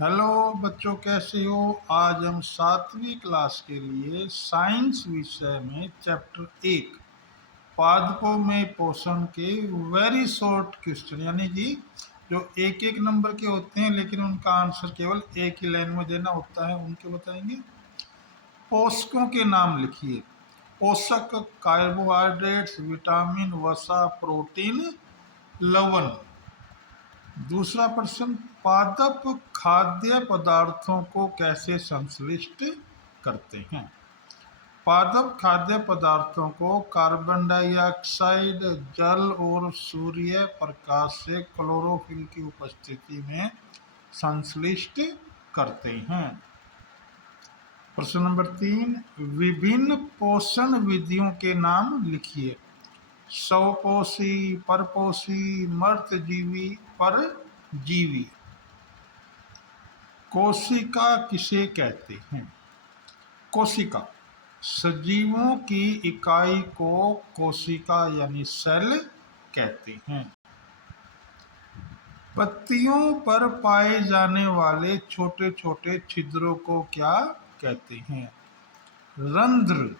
Hello बच्चों, कैसे हो। आज हम 7वीं क्लास के लिए साइंस विषय में चैप्टर 1 पादपों में पोषण के वेरी शॉर्ट क्वेश्चन, यानी कि जो एक एक नंबर के होते हैं लेकिन उनका आंसर केवल एक ही लाइन में देना होता है, उनके बताएंगे। पोषकों के नाम लिखिए। पोषक: कार्बोहाइड्रेट्स, विटामिन, वसा, प्रोटीन, लवण। दूसरा प्रश्न: पादप खाद्य पदार्थों को कैसे संश्लिष्ट करते हैं। पादप खाद्य पदार्थों को कार्बन डाइऑक्साइड, जल और सूर्य प्रकाश से क्लोरोफिल की उपस्थिति में संश्लिष्ट करते हैं। प्रश्न नंबर 3: विभिन्न पोषण विधियों के नाम लिखिए। स्वपोषी, परपोषी, मर्तजीवी, परजीवी। कोशिका किसे कहते हैं। कोशिका सजीवों की इकाई को कोशिका यानी सेल कहते हैं। पत्तियों पर पाए जाने वाले छोटे छोटे छिद्रों को क्या कहते हैं। रंध्र।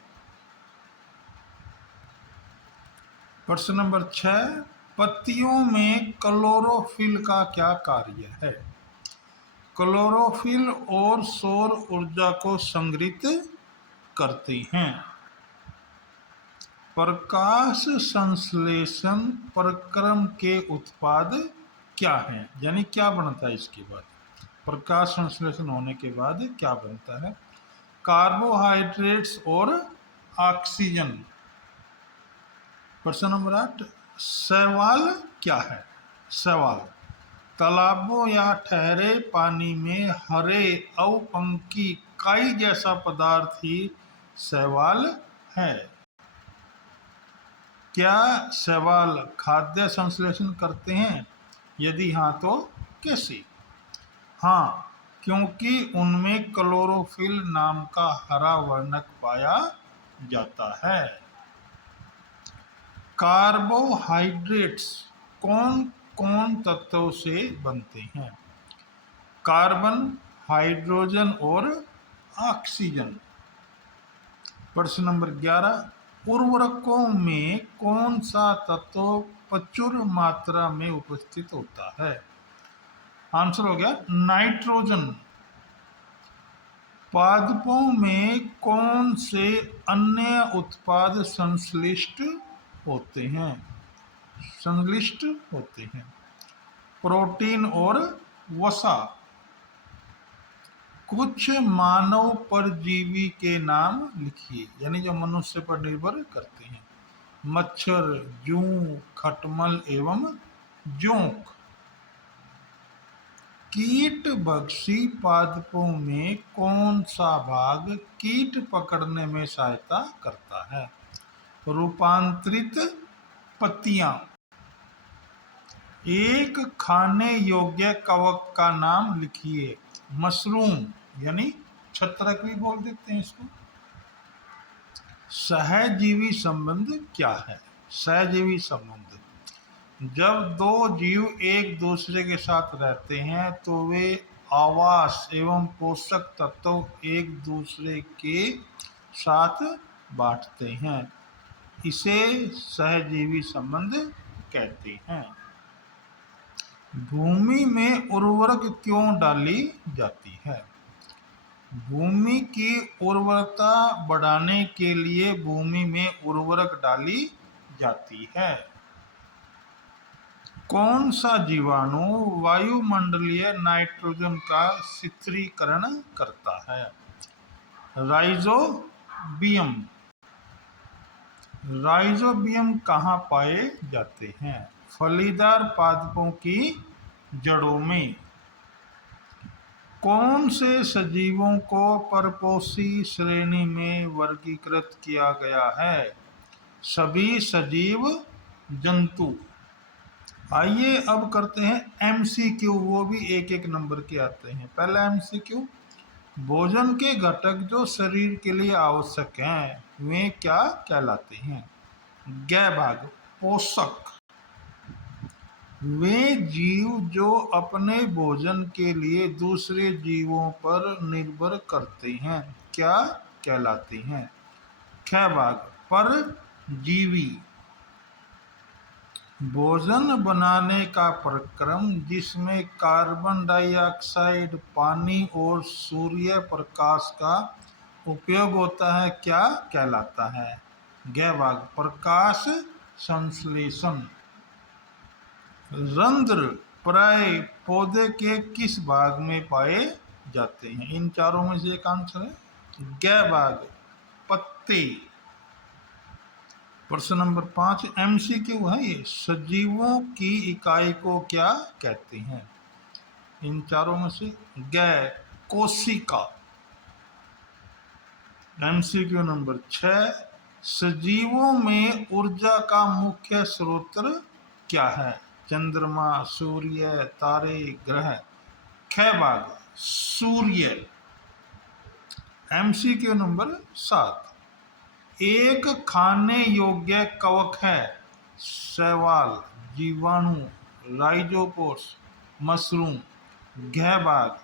प्रश्न नंबर 6: पत्तियों में क्लोरोफिल का क्या कार्य है। क्लोरोफिल और सौर ऊर्जा को संग्रहित करती हैं। प्रकाश संश्लेषण प्रक्रम के उत्पाद क्या हैं, यानी क्या बनता है इसके बाद। प्रकाश संश्लेषण होने के बाद क्या बनता है। कार्बोहाइड्रेट्स और ऑक्सीजन। प्रश्न नंबर 8: शैवाल क्या है। शैवाल तालाबों या ठहरे पानी में हरे अवपंखी काई जैसा पदार्थ ही शैवाल है। क्या शैवाल खाद्य संश्लेषण करते हैं, यदि हाँ तो कैसे। हाँ, क्योंकि उनमें क्लोरोफिल नाम का हरा वर्णक पाया जाता है। कार्बोहाइड्रेट्स कौन कौन तत्वों से बनते हैं। कार्बन, हाइड्रोजन और ऑक्सीजन। प्रश्न नंबर 11: उर्वरकों में कौन सा तत्व प्रचुर मात्रा में उपस्थित होता है। आंसर हो गया नाइट्रोजन। पादपों में कौन से अन्य उत्पाद संश्लिष्ट होते हैं। संश्लिष्ट होते हैं प्रोटीन और वसा। कुछ मानव परजीवी के नाम लिखिए, यानी जो मनुष्य पर निर्भर करते हैं। मच्छर, जूं, खटमल एवं जोंक। कीटभक्षी पादपों में कौन सा भाग कीट पकड़ने में सहायता करता है। रूपांतरित पत्तियां। एक खाने योग्य कवक का नाम लिखिए। मशरूम, यानी छत्रक भी बोल देते हैं इसको। सहजीवी संबंध क्या है। सहजीवी संबंध जब दो जीव एक दूसरे के साथ रहते हैं तो वे आवास एवं पोषक तत्व एक दूसरे के साथ बांटते हैं। इसे सहजीवी संबंध कहते हैं। भूमि में उर्वरक क्यों डाली जाती है। भूमि की उर्वरता बढ़ाने के लिए भूमि में उर्वरक डाली जाती है। कौन सा जीवाणु वायुमंडलीय नाइट्रोजन का शिथिलीकरण करता है। राइजोबियम। राइजोबियम कहाँ पाए जाते हैं। फलीदार पादपों की जड़ों में। कौन से सजीवों को परपोषी श्रेणी में वर्गीकृत किया गया है। सभी सजीव जंतु। आइए अब करते हैं एमसीक्यू, वो भी एक एक नंबर के आते हैं। पहला एमसीक्यू: भोजन के घटक जो शरीर के लिए आवश्यक हैं वे क्या कहलाते हैं। ग भाग पोषक। वे जीव जो अपने भोजन के लिए दूसरे जीवों पर निर्भर करते हैं क्या कहलाते हैं? ख भाग परजीवी। भोजन बनाने का प्रक्रम जिसमें कार्बन डाइऑक्साइड, पानी और सूर्य प्रकाश का उपयोग होता है क्या कहलाता है? ग भाग प्रकाश संश्लेषण। रंध्र प्राय पौधे के किस भाग में पाए जाते हैं? इन चारों में से एक आंसर है ग भाग पत्ते। प्रश्न नंबर 5 MCQ है ये। सजीवों की इकाई को क्या कहते हैं? इन चारों में से ग कोशिका। MCQ नंबर 6 सजीवों में ऊर्जा का मुख्य स्रोत क्या है? चंद्रमा, सूर्य, तारे, ग्रह। ख भाग सूर्य। MCQ नंबर 7 एक खाने योग्य कवक है? शैवाल, जीवाणु, राइजोपोर्स, मशरूम। घ भाग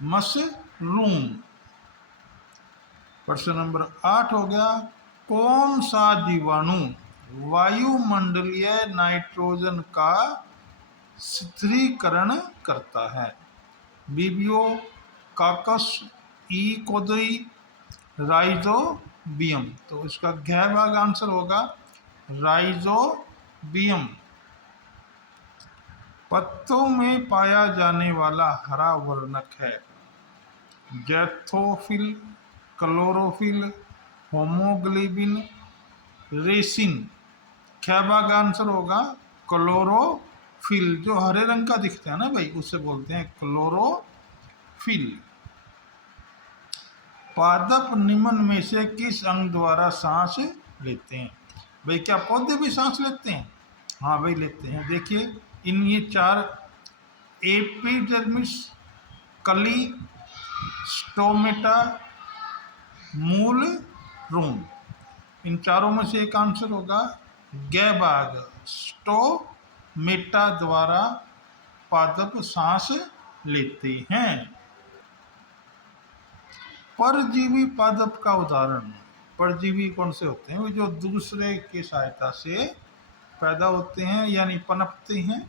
मशरूम। प्रश्न नंबर 8 हो गया। कौन सा जीवाणु वायुमंडलीय नाइट्रोजन का स्थिरीकरण करता है? बीबियो, काकस, ई कोदई, राइजोबियम। तो इसका घ भाग आंसर होगा राइजोबियम। पत्तों में पाया जाने वाला हरा वर्णक है? जैथोफिल, क्लोरोफिल, होमोग्लोबिन, रेसिन। ख भाग आंसर होगा क्लोरोफिल। जो हरे रंग का दिखता है ना भाई, उसे बोलते हैं क्लोरोफिल। पादप निम्न में से किस अंग द्वारा सांस लेते हैं? भाई क्या पौधे भी सांस लेते हैं? हाँ भाई लेते हैं। देखिए इन ये चार एपिडर्मिस, कली, स्टोमेटा, मूल, रोम। इन चारों में से एक आंसर होगा ग भाग स्टोमेटा द्वारा पादप सांस लेते हैं। परजीवी पादप का उदाहरण। परजीवी कौन से होते हैं? वो जो दूसरे की सहायता से पैदा होते हैं यानी पनपते हैं।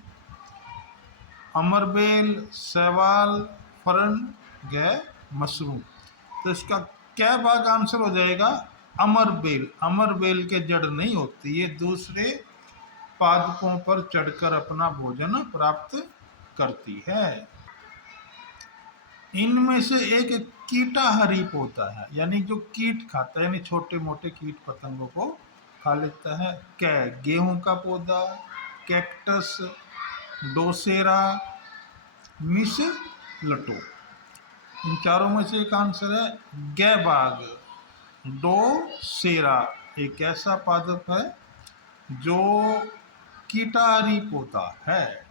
अमरबेल, शैवाल, फरन, ग मशरूम। तो इसका क्या भाग आंसर हो जाएगा अमरबेल। अमरबेल के जड़ नहीं होती, ये दूसरे पादपों पर चढ़कर अपना भोजन प्राप्त करती है। इनमें से एक कीटाहारी पौधा है, यानी जो कीट खाता है, यानी छोटे मोटे कीट पतंगों को खा लेता है। क्या? गेहूं का पौधा, कैक्टस, डोसेरा, मिस लटो। इन चारों में से एक आंसर है ग भाग डोसेरा। एक ऐसा पादप है जो कीटाहारी पौधा है।